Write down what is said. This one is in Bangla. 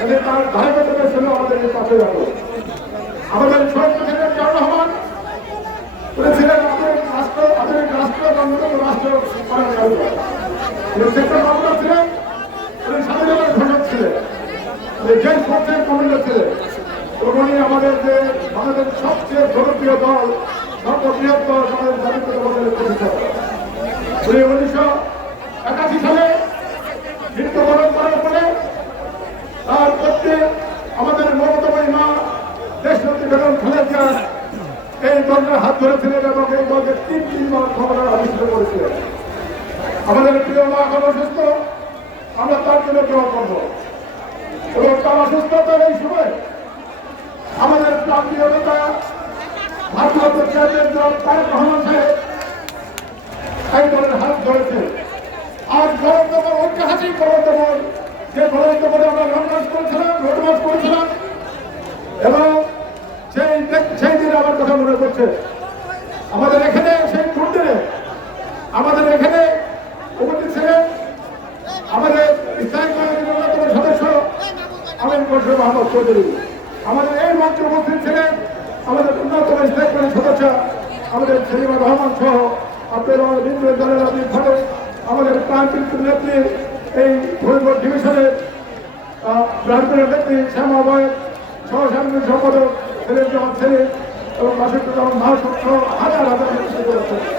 তাহলে তার ধারাবাহিকতার ছিল আমাদের পাশে যাব। আমাদের শহীদ প্রেসিডেন্ট জিয়াউর রহমান ছিলেন আমাদের রাষ্ট্র আমাদের রাষ্ট্র বাংলাদেশ রাষ্ট্র কর্মচারী সেক্টর কমান্ডার ছিলেন উনি স্বাধীনতার ঘোষক ছিলেন জেল ফোর্সের কমান্ডার ছিলেন। এবং আমাদের যে আমাদের সবচেয়ে জনপ্রিয় দল, সর্ববৃহৎ দল আমাদের জাতীয় দলের প্রতিষ্ঠা উনি উনিশশো একাশি এই দলের হাত ধরেছিলেন এবং এই দলকে তিন তিনবার ক্ষমতার আবিষ্কার করেছিলেন আমাদের প্রিয় মা এখন অসুস্থ, আমরা তার জন্য দোয়া করব। এবং তার অসুস্থতার এই সময় আমাদের প্রান্তীয় নেতা ভারতীয় চেয়ারম্যান দল তারেক রহমান সাহেব এই দলের হাত ধরেছে। আজ গণতন্ত্র ঐতিহাসিক গণতন্ত্র যে গণতন্ত্রে আমরা লন্ডন করেছিলাম রোডমাস করেছিলাম, এবং করছে আমাদের এখানে সেই দুর্দিনে আমাদের এখানে আমাদের সদস্য আমিন চৌধুরী। আমাদের এই মঞ্চে উপস্থিত আমাদের অন্যতম সদস্য আমাদের সেলিমা রহমান সহ আপনার দলের আপনি আমাদের প্রান্তিক নেত্রী এই ফরিদপুর ডিভিশনের প্রান্তের নেত্রী শ্যামা অভয় সহ সাংগঠনিক সম্পাদক জন ছেলে এবং বাসুর রহমান মহাসব হাজার হাজার মানুষ